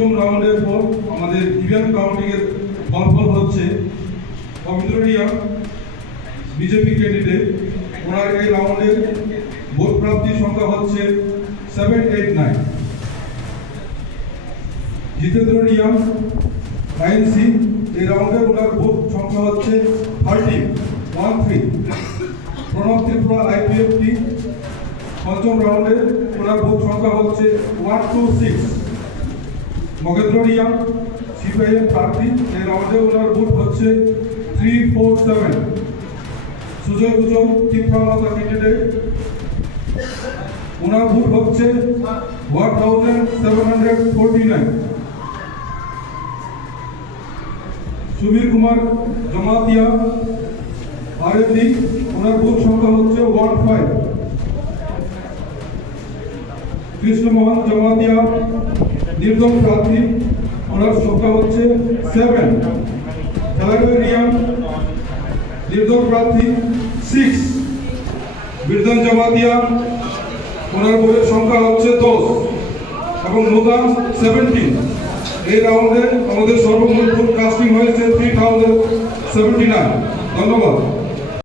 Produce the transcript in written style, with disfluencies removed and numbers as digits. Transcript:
পঞ্চম রাউন্ডের পর আমাদের ইভেন্ট কাউন্টিং এর ফলাফল হচ্ছে পবিত্রিয়া বিজেপি ক্যান্ডিডেট, ওনার এই রাউন্ডের ভোট প্রাপ্তির সংখ্যা হচ্ছে 789। জিতেন্দ্র রিয়াম আইএনসি, এই রাউন্ডের ওনার ভোট সংখ্যা হচ্ছে 13। প্রণব ত্রিপুরা আইপিএফটি, পঞ্চম রাউন্ডে ওনার ভোট সংখ্যা হচ্ছে 126। মহেন্দ্র রিয়াম সিপিআইএম প্রার্থী, এই রাউন্ডে ওনার ভোট হচ্ছে 347। সুজয় গুজব ত্রিপুরা ক্যান্ডিডেট, ওনার ভোট হচ্ছে 1749। সুবীর কুমার জমাতিয়া আরএলডি, ওনার ভোট সংখ্যা হচ্ছে 15। কৃষ্ণমোহন জমাতিয়া নির্দল প্রার্থী, ওনার সংখ্যা হচ্ছে 7। খেলাগড় রিয়াম নির্দল প্রার্থী 6। বিরধন জমাতিয়া, ওনার ভোটের সংখ্যা হচ্ছে 10 এবং নোদাম 17। এই রাউন্ডে আমাদের সর্বমোট ভোট কাস্টিং হয়েছে 3079। ধন্যবাদ।